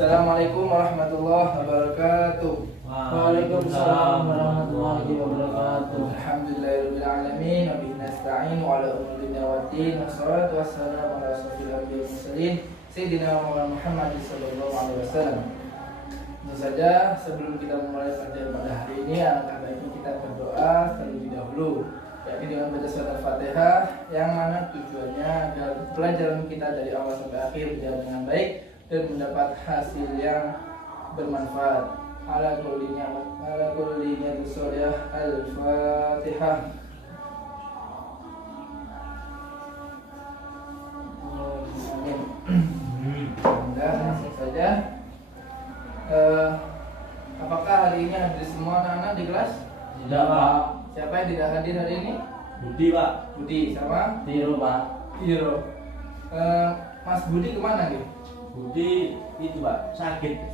Assalamualaikum warahmatullahi wabarakatuh. Waalaikumsalam warahmatullahi wabarakatuh. Alhamdulillahirabbil alamin wa bihi nasta'in wa ala umuri dunya waddin wassalatu wassalamu ala asyrofil anbiya'i wal mursalin sayyidina Muhammad sallallahu alaihi wasallam. Tentu saja sebelum kita memulai pelajaran pada hari ini, alangkah baiknya kita berdoa terlebih dahulu, yakni dengan baca surat Al-Fatihah, yang mana tujuannya agar pelajaran kita dari awal sampai akhir berjalan dengan baik dan mendapat hasil yang bermanfaat. Ala kulli niyatin sholihah. Al-Fatihah. Amin. Langsung saja. Apakah hari ini hadir semua anak-anak di kelas? Tidak, Pak. Siapa yang tidak hadir hari ini? Budi, Pak. Budi sama Tiro, Pak. Tiro. Mas Budi kemana nih? Budi itu, Pak, sakit.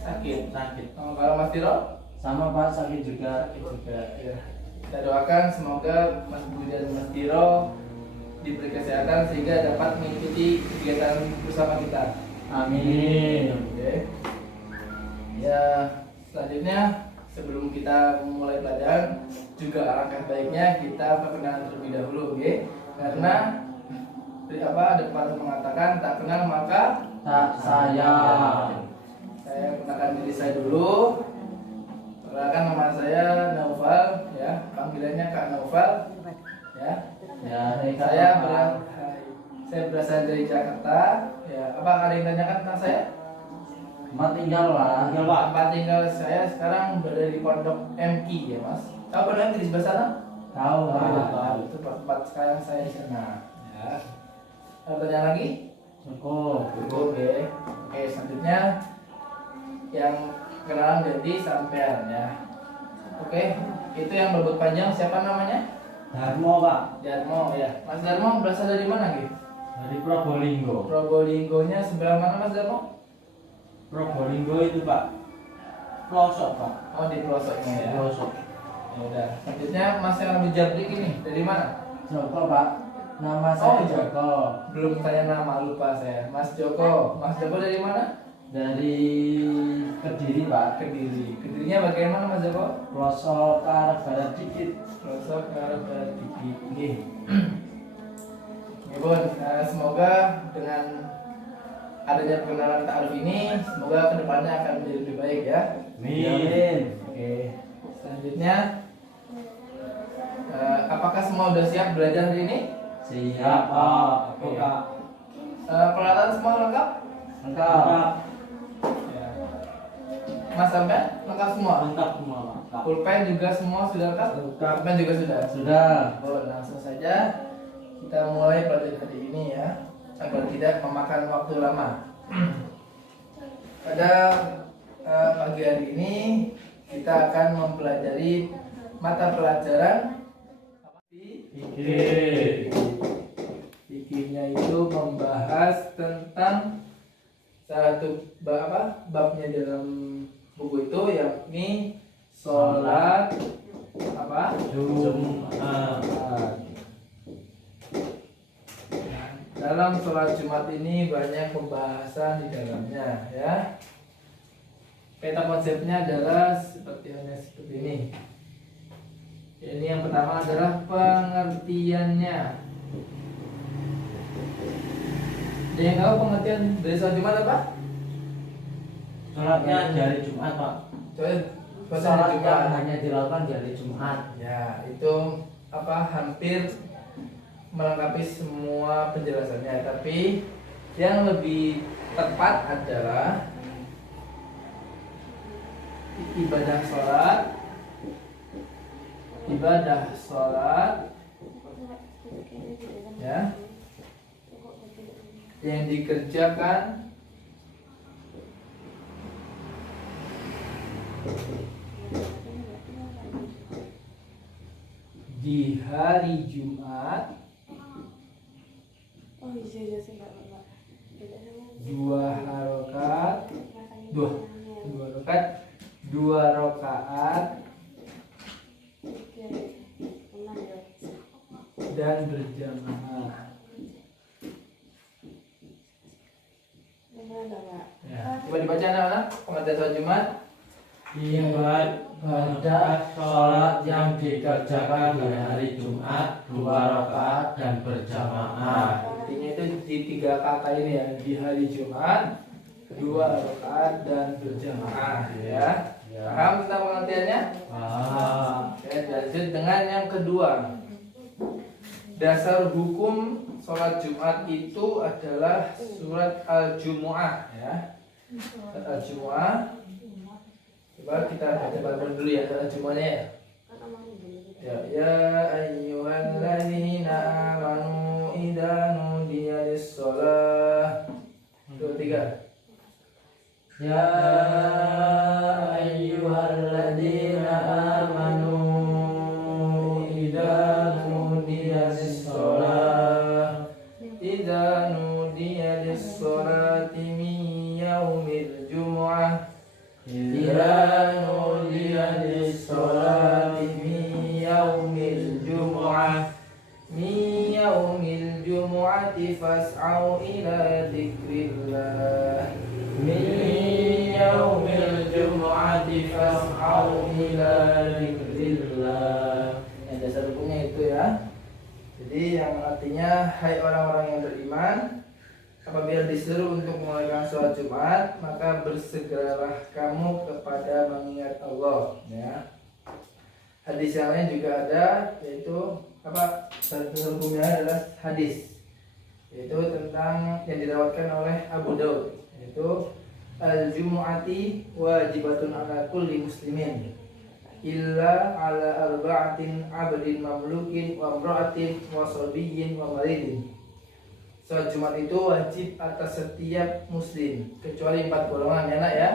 Kalau Mas Tiro? Sama, Pak, sakit juga. Ya. Kita doakan semoga Mas Budi dan Mas Tiro diberi kesehatan sehingga dapat mengikuti kegiatan bersama kita. Amin. Oke. Ya, selanjutnya sebelum kita memulai pelajaran, juga alangkah baiknya kita perkenalan terlebih dahulu, oke? Karena ada pepatah mengatakan tak kenal maka Tak sayang. Saya kenalkan diri saya dulu. Perkenalkan, nama saya Naufal, ya, panggilannya Kak Naufal, ya. Ya, Saya berasal dari Jakarta, ya. Apa ada yang tanyakan tentang saya? Tempat tinggal, Pak. Tempat tinggal saya sekarang berada di Pondok MI, ya Mas. Tahu Pondok MI di sebelah sana? Tahu, Pak. Tahu. Itu tempat sekarang saya di sana. Ya. Ada pertanyaan lagi? Cukup. Oke. Oke, selanjutnya yang kenalan jadi sampean, ya. Oke, itu yang berbut panjang siapa namanya? Darmo, Pak. Darmo, ya. Mas Darmo berasal dari mana, Gi? Dari Probolinggo. Probolinggonya sebelah mana, Mas Darmo? Probolinggo itu, Pak, pelosok, Pak. Oh, di pelosoknya, ya. Pelosok. Ya udah. Selanjutnya Mas yang lebih jabrik ini dari mana? Joko, Pak. Nama saya Oh, Joko. Belum tanya nama, lupa saya. Mas Joko. Mas Joko dari mana? Dari Kediri, Pak. Kediri. Kedirinya bagaimana, Mas Joko? Pelosok ke arah barat dikit. Pelosok ke arah barat dikit. Nggih. Ya, Bun. Semoga dengan adanya perkenalan ta'aruf ini, semoga kedepannya akan menjadi lebih baik, ya. Amin. Oke. Selanjutnya, apakah semua sudah siap belajar hari ini? Siap, Pak. Oke. Peralatan semua lengkap? Lengkap. Ya. Mas sampai lengkap semua? Lengkap semua, Pak. Pulpen juga semua sudah lengkap? Lengkap. Pulpen juga sudah? Sudah. Oh, langsung saja kita mulai pelajaran hari ini, ya, agar tidak memakan waktu lama. Pada pagi hari ini kita akan mempelajari mata pelajaran Fikih. Fikihnya itu membahas tentang satu babnya dalam buku itu, yakni sholat Jumat. Dalam sholat Jumat ini banyak pembahasan di dalamnya, ya. Peta konsepnya adalah seperti ini. Ini yang pertama adalah pengertiannya. Ada yang tahu pengertian dari sholat Jumat apa? Sholatnya di hari Jumat, Pak. Sholatnya hanya dilakukan di hari Jumat. Ya, itu hampir melengkapi semua penjelasannya, tapi yang lebih tepat adalah ibadah sholat, ya, yang dikerjakan di hari Jumat, dua rakaat dan berjamaah. Ya, coba dibaca anak-anak. Iman? Ibadah sholat yang dikerjakan di hari Jumat 2 rakaat dan berjamaah. Intinya itu di 3 kata ini ya, di hari Jumat 2 rakaat dan berjamaah ya. Paham tentang pengertiannya? Oke, lanjut dengan yang kedua. Dasar hukum sholat Jumat itu adalah surat Al-Jumu'ah ya. Surat Al-Jumu'ah. Coba kita baca dulu ya surat Al-Jumu'ahnya ya. Ya ayyuhalladzina amanu idza nudiya lis-shalah. 2 3. Ya ayyuhalladzina amanu idza nudiya lis-shalah min yaumil jumu'ah idza nudiya lis-sholati min yaumil jumu'ati fas'au ila dzikrillah yaumil jumu'ati fas'au ila dzikrillah. Yang dasar hukumnya itu ya. Jadi yang artinya hai orang-orang yang beriman, apabila disuruh untuk mengerjakan sholat Jumat, maka bersegeralah kamu kepada mengingat Allah ya. Hadis yang lain juga ada, yaitu apa? Dasar hukumnya adalah hadis, yaitu tentang yang dirawatkan oleh Abu Daud, yaitu al-jumu'ati wajibatun ala kulli muslimin illa ala arba'atin abdin mamlukin wa imra'atin wa sabiyyin wa maridin. Sholat Jumat itu wajib atas setiap muslim kecuali 4 golongan ya nak ya.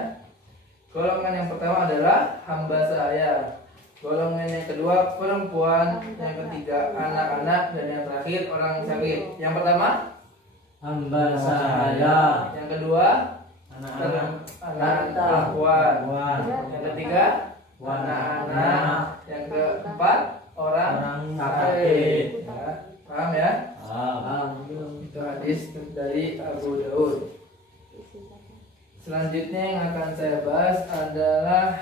Golongan yang pertama adalah hamba sahaya, golongan yang kedua perempuan, yang ketiga anak-anak, dan yang terakhir orang sakit. Yang pertama hamba sahaya, yang kedua anak-anak, perempuan, yang ketiga anak-anak, yang keempat orang sakit ya. Paham ya? Itu hadis dari Abu Daud. Selanjutnya yang akan saya bahas adalah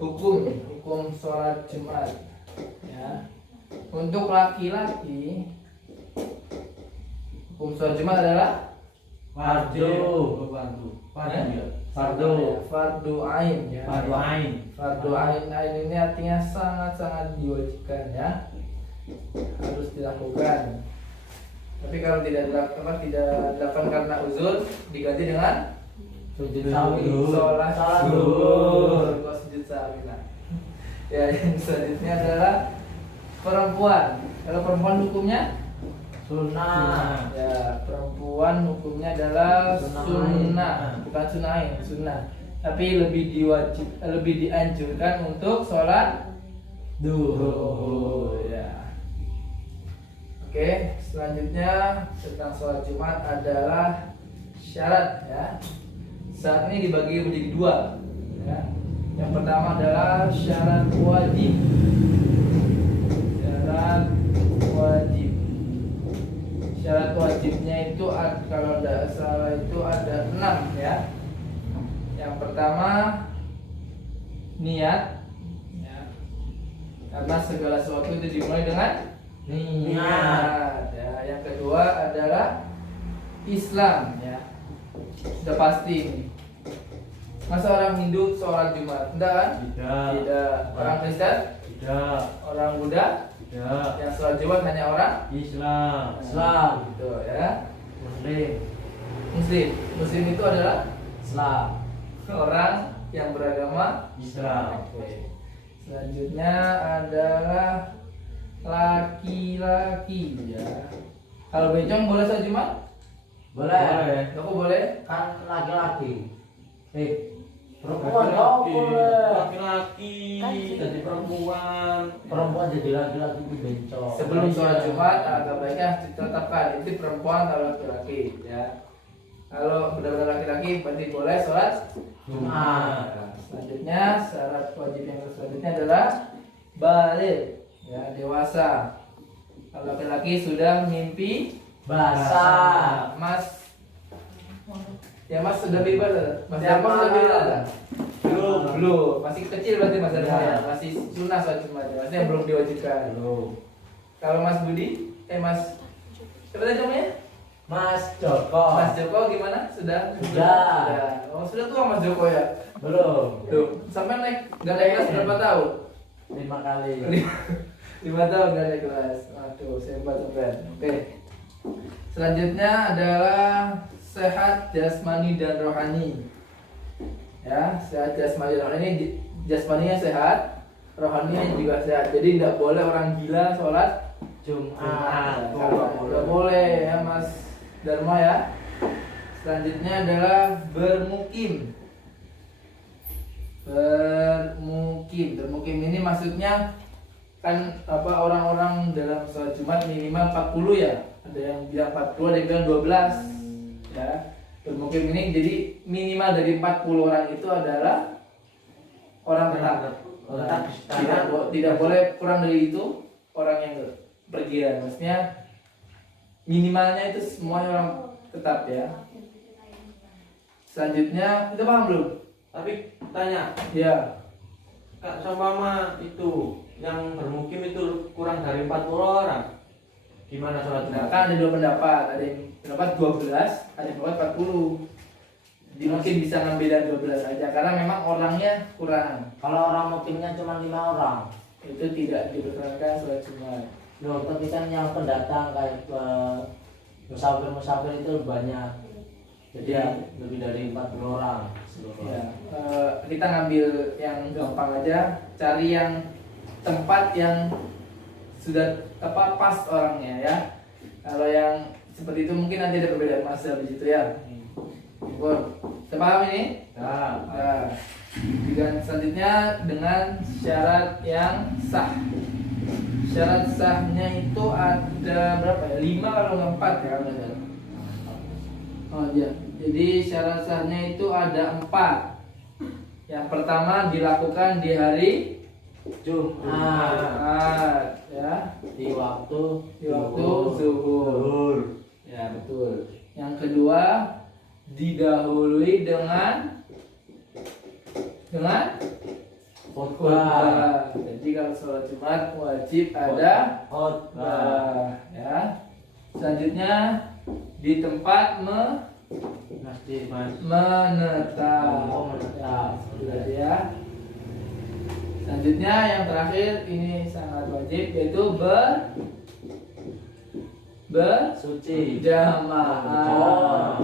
hukum sholat Jumat ya. Untuk laki-laki hukum sholat Jumat adalah fardu ain ya. Fardu ain ini artinya sangat-sangat diwajibkan ya, harus dilakukan. Tapi kalau tidak dilakukan karena uzur, diganti dengan sujud sahwi, sholat zuhur, sujud sahwi. Ya, yang selanjutnya adalah perempuan. Kalau perempuan hukumnya sunnah. Ya, perempuan hukumnya adalah sunnah, bukan sunnah. Tapi lebih dianjurkan untuk sholat duhur. Ya. Oke, selanjutnya tentang sholat Jumat adalah syarat ya. Saat ini dibagi menjadi 2 ya. Yang pertama adalah syarat wajib. Syarat wajibnya itu kalau tidak salah itu ada 6 ya. Yang pertama niat ya. Karena segala sesuatu itu dimulai dengan niat ya. Yang kedua adalah Islam ya. Sudah pasti ini. Masa orang Hindu sholat Jumat? Tidak kan? Tidak. Orang Kristen? Tidak. Orang Buddha? Tidak. Yang sholat Jumat hanya orang Islam. Gitu ya. Muslim itu adalah Islam. Orang yang beragama Islam. Oke. Selanjutnya adalah laki-laki ya. Kalau bencong boleh sholat Jumat? Boleh. Aku boleh? Kan laki-laki. Perempuan boleh. Laki-laki jadi perempuan jadi laki-laki itu bencong. Sebelum sholat Jumat agak baiknya ditetapkan itu perempuan atau laki-laki ya. Kalau benar-benar laki-laki berarti boleh sholat Jumat. Selanjutnya syarat wajib yang selanjutnya adalah baligh ya, dewasa. Kalau laki-laki sudah mimpi Basah. Mas Ya Mas sudah bebas ada? Mas Tiap Darmo sudah malam. bebas ada? Belum. Masih kecil berarti Mas Darmo Ya. ya? Masih sunnah sholat Jumat ya? Maksudnya belum diwajibkan. Belum. Kalau Mas Budi, Mas siapa tadi namanya? Mas Joko. Mas Joko gimana? Sudah? Sudah. Oh sudah tua Mas Joko ya? Belum. Tuh, sampai nggak naik kelas berapa tahun? 5 kali. 5 tahun nggak naik kelas. Aduh, hebat sampai. Oke. Selanjutnya adalah sehat jasmani dan rohani. Ya, sehat jasmani dan rohani. Jasmaninya sehat, rohaninya juga sehat. Jadi tidak boleh orang gila sholat Jumat. Nggak boleh ya Mas Dharma ya. Selanjutnya adalah bermukim. Bermukim ini maksudnya kan apa, orang-orang dalam sholat Jumat minimal 40 ya. Ada yang bilang 40, ada yang bilang 12 ya. Bermukim ini jadi minimal dari 40 orang itu adalah orang tetap. Tidak boleh kurang dari itu orang yang pergian. Maksudnya minimalnya itu semuanya orang tetap ya. Selanjutnya kita paham belum? Tapi tanya, Ya. Kak Sambama itu yang bermukim itu kurang dari 40 orang. Gimana sholat Nah, Jumat? kan ada dua pendapat. Ada yang pendapat 12, ada yang pendapat 40. Jadi mungkin bisa ngambil dari 12 aja karena memang orangnya kurang. Kalau orang mukimnya cuma 5 orang. Itu tidak diperkenankan sholat Jumat. Loh, tapi kan yang pendatang kayak musafir-musafir itu banyak. Jadi Ya. lebih dari 40 orang. Ya, kita ngambil yang gampang aja, cari yang tempat yang sudah apa pas orangnya ya. Kalau yang seperti itu mungkin nanti ada perbedaan masa di situ ya. Bon, kita paham ini? Nah, Nah, dan selanjutnya dengan syarat yang sah. Syarat sahnya itu ada berapa ya? 5 kalau nggak 4 ya kalau nggak salah. Oh iya. Jadi syarat sahnya itu ada 4. Yang pertama dilakukan di hari Jumat ya, di waktu zuhur. zuhur. Ya betul. Yang kedua didahului dengan khutbah. Jadi kalau sholat Jumat wajib ada khutbah ya. Selanjutnya di tempat Masjid menetap. Oh, menetap. Sudah ya. Selanjutnya yang terakhir ini sangat wajib yaitu suci. berjamaah.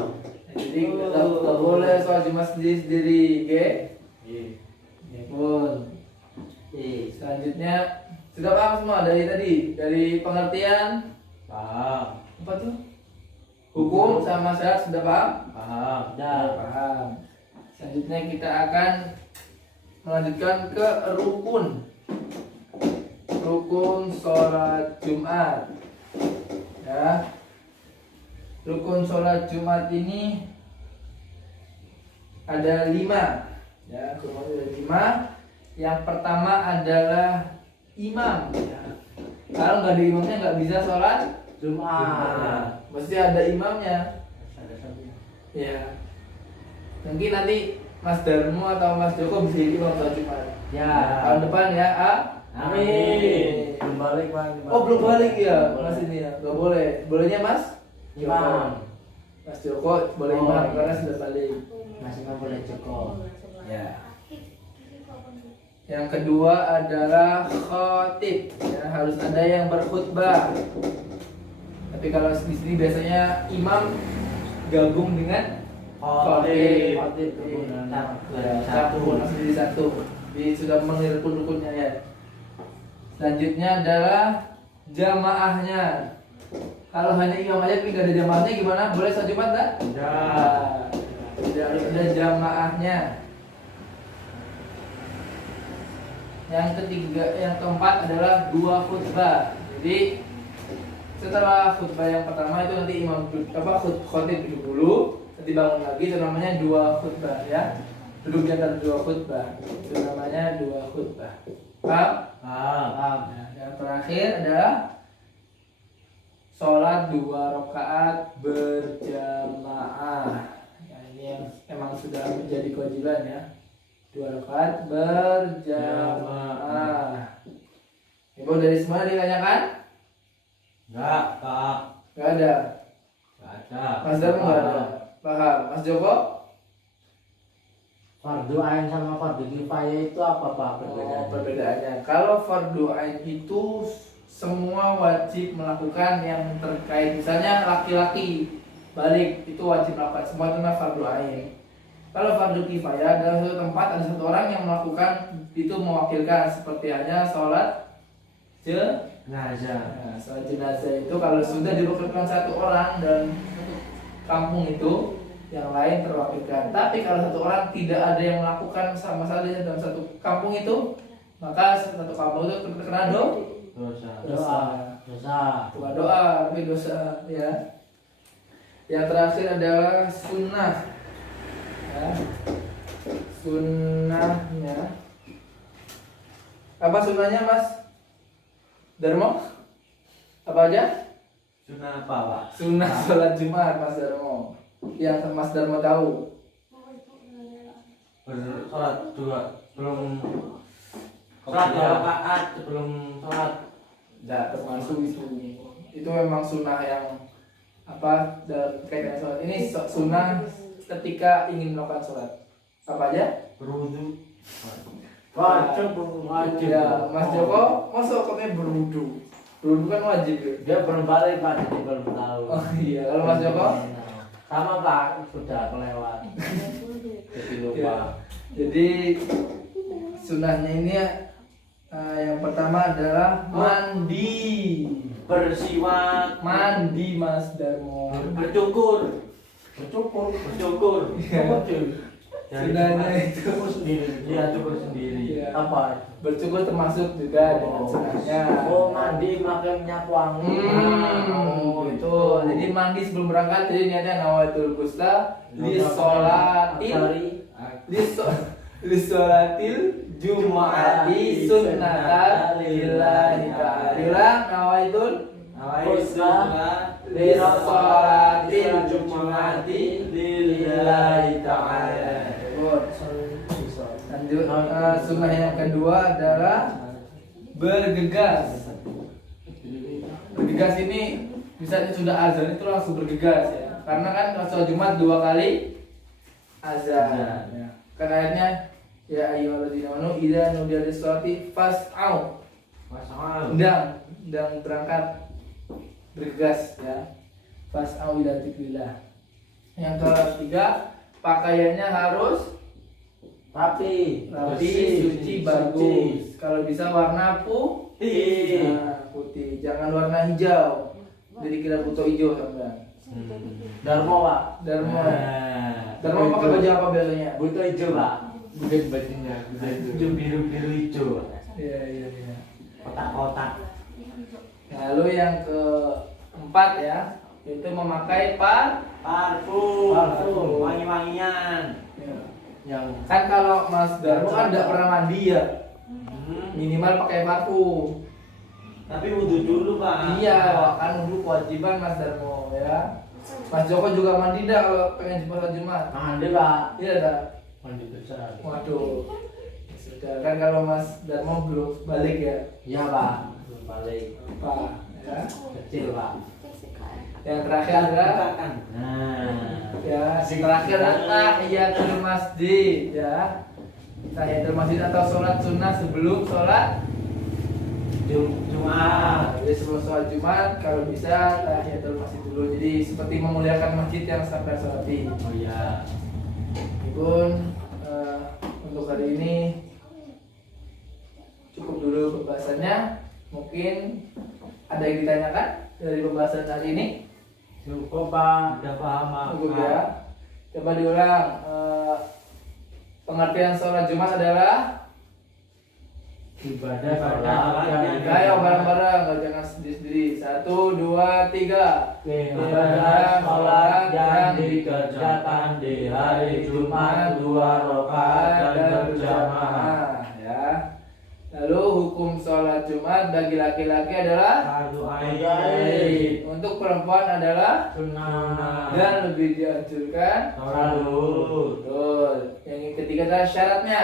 Jadi nggak boleh sholat Jumat sendiri-sendiri, oke? Ya pun. Selanjutnya sudah paham semua dari tadi, dari pengertian Paham. apa tuh? Hukum sama syarat sudah paham? Paham. Sudah paham. Selanjutnya kita akan melanjutkan ke rukun sholat Jumat ya. Rukun sholat Jumat ini ada 5 ya, ada 5. Yang pertama adalah imam ya. Kalau nggak ada imamnya nggak bisa sholat Jumat. mesti ada imamnya ya. Mungkin nanti Mas Darmo atau Mas Joko bisa jadi imam sholat Jumat Ya. tahun depan ya. Amin. Belum balik, Bang. Oh belum balik ya Mas ini ya, nggak boleh. Bolehnya Mas Imam. Mas Joko boleh Oh, imam iya. karena sudah balik Masih nggak boleh cukup. ya. Yang kedua adalah khotib ya, harus ada yang berkhutbah. Tapi kalau di sini biasanya imam gabung dengan khotib. Khotib kemudian Ya, satu masih jadi satu. Jadi sudah mengenai rukun-rukunnya ya. Selanjutnya adalah jamaahnya. Kalau hanya imam aja tapi nggak ada jamaahnya gimana? Boleh sholat Jumat nggak? Nah, tidak harus ada jamaahnya. Yang ketiga, yang keempat adalah 2 khutbah. Jadi setelah khutbah yang pertama itu nanti imam khotib duduk dulu, nanti bangun lagi, itu namanya 2 khutbah ya. Duduk di antara 2 khutbah, itu namanya 2 khutbah. Paham? Paham. Nah, yang terakhir adalah sholat 2 rakaat berjamaah. Ya, ini ini yang emang sudah menjadi kewajiban ya. 2 rakaat berjamaah. Ibu dari semua ditanyakan? Enggak, Kak. Enggak ada. Enggak ada. Mas Darmo enggak ada. Paham. Mas Joko? Fardu ain sama fardu kifayah itu apa Pak perbedaannya? Perbedaannya. Kalau fardu ain itu semua wajib melakukan yang terkait, misalnya laki-laki balik itu wajib melakukan semua, itu namanya fardu ain. Kalau fardu kifayah, dalam suatu tempat ada satu orang yang melakukan itu mewakilkan, seperti hanya sholat Nazar. Nah, sholat jenazah itu kalau sudah diwakilkan satu orang dan satu kampung itu, yang lain terwakilkan. Tapi kalau satu orang tidak ada yang melakukan sama sekali dalam satu kampung itu, maka satu kampung itu terkena Dosa. Dosa. bukan doa tapi dosa ya. Yang terakhir adalah sunnah ya. Sunnahnya apa sunnahnya Mas Darmo? Apa aja? Sunnah apa, Pak? Sunnah sholat Jumat Mas Darmo, yang Mas Darmo tahu. Bersolat dua sebelum sholat 2 rakaat sebelum sholat. Tidak termasuk itu memang sunnah yang apa dalam kaitan sholat ini. Sunnah ketika ingin melakukan sholat apa aja? Berwudu. Wajib. Ya, Mas Joko masuk katanya berwudu. Berwudu kan wajib ya? Dia belum balik Pak, jadi belum tahu. Oh iya, kalau Mas Joko? Sama Pak, sudah kelewat. Jadi lupa. Ya. Jadi sunnahnya ini yang pertama adalah mandi. Bersiwak. Mandi Mas Darmo. Bercukur. Bercukur. Ya. Sunnahnya itu Sendiri. Dia cukur sendiri. Iya. Apa? Bercukur termasuk juga dengan sunnahnya. Oh, mandi pakai minyak wangi. Itu. Jadi mandi sebelum berangkat, jadi niatnya nawaitul ghusla li sholatil li sholatil jumu'ati sunnatan lillahi ta'ala. Nawaitul Ghusla li sholatil jumu'ati lillahi ta'ala. Lanjut, sunnah yang kedua adalah bergegas. Bergegas ini misalnya sudah azan itu langsung bergegas ya. Karena kan kalau sholat Jumat 2 kali azan. Ya. Kan ayatnya ya ayyuhalladzina amanu idza nudiya lis-sholati fas'au. Ndang berangkat bergegas ya. Fas'au ila dzikrillah. Yang ketiga, pakaiannya harus Rapi, suci, bagus. Kalau bisa warna putih. Nah, putih. Jangan warna hijau. Jadi kira buto hijau sampean. Darmo Pak. Darmo. Darmo pakai baju apa biasanya? Butuh hijau Pak. Bukan bajunya, hijau biru hijau. Iya. Kotak-kotak. Lalu yang keempat ya, itu memakai Parfum. Wangi-wangian. Ya. Yang Kan kalau Mas Darmo kan tidak pernah mandi ya. Minimal pakai parfum. Tapi wudhu dulu, Pak. Iya, kan dulu kewajiban Mas Darmo ya. Mas Joko juga mandi dah kalau pengen sholat Jumat. mandi Pak. Iya dah. Mandi besar. Waduh. Sudah kan kalau Mas Darmo belum balik ya. Iya Pak. Belum balik. Pak ya. Kecil Pak. Yang terakhir adalah Bukan. ya, terakhir adalah tahiyatul masjid ya. Tahiyatul masjid atau sholat sunnah sebelum sholat Jumat. Jadi sebelum sholat Jumat kalau bisa tahiyatul masjid dulu. Jadi seperti memuliakan masjid yang sampai sholati. Oh iya. Meskipun untuk hari ini cukup dulu pembahasannya. Mungkin ada yang ditanyakan dari pembahasan hari ini? Cukup Pak. Udah paham, Pak. Cukup ya. Coba diulang. Pengertian sholat Jumat adalah Ibadah sholat yang ayo bareng-bareng, jangan sendiri-sendiri. 1, 2, 3. Ibadah sholat yang dikerjakan di hari Jumat 2 rakaat dan berjamaah. Ya. Lalu hukum Hukum sholat Jumat bagi laki-laki adalah Fardu ain. untuk perempuan adalah Sunnah. dan lebih dianjurkan. Salat. Betul. Yang ketiga adalah syaratnya.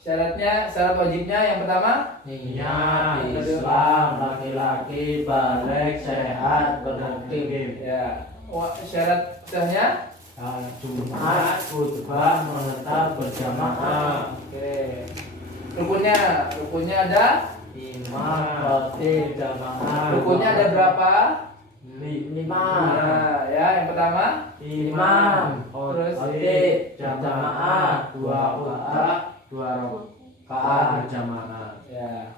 Syarat wajibnya yang pertama Niat Islam laki-laki balik sehat bermukim. ya. Syarat sahnya Jumat khutbah menetap berjamaah. oke. Rukunnya ada. Imam khotib jamaah. Rukunnya ada berapa? 5. Nah, ya yang pertama Imam Terus? khotib jamaah 2 rakaat 2 rakaat berjamaah. ya.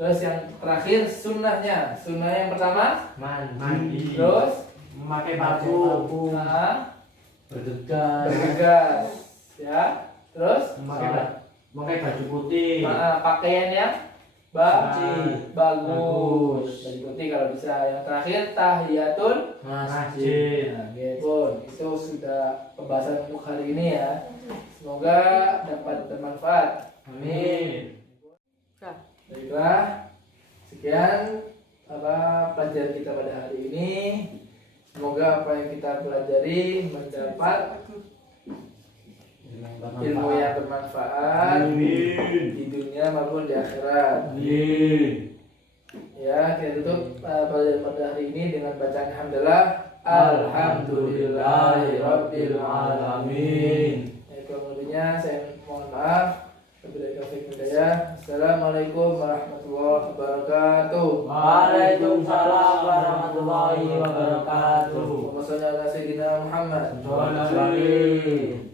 Terus yang terakhir sunnahnya. Sunnah yang pertama Mandi. terus Memakai baju. nah, Bergegas. bergegas ya. Terus Memakai baju putih. pakaian yang Bagus. bagus. Baju putih kalau bisa. Yang terakhir tahiyatul Masjid. nah, gitu. Itu sudah pembahasan untuk hari ini ya. Semoga dapat bermanfaat. Amin. Baiklah, sekian pelajaran kita pada hari ini. Semoga apa yang kita pelajari mendapat ilmu yang bermanfaat Amin. di dunia maupun di akhirat. Amin. Ya, kita tutup pelajaran pada hari ini dengan bacaan alhamdulillah. Alhamdulillahirabbil alamin. Kurang lebihnya saya mohon maaf. Wabillahi taufiq wal hidayah. Assalamualaikum warahmatullahi wabarakatuh. Waalaikumsalam warahmatullahi wabarakatuh. Wassalamualaikum warahmatullahi wabarakatuh. Sholali.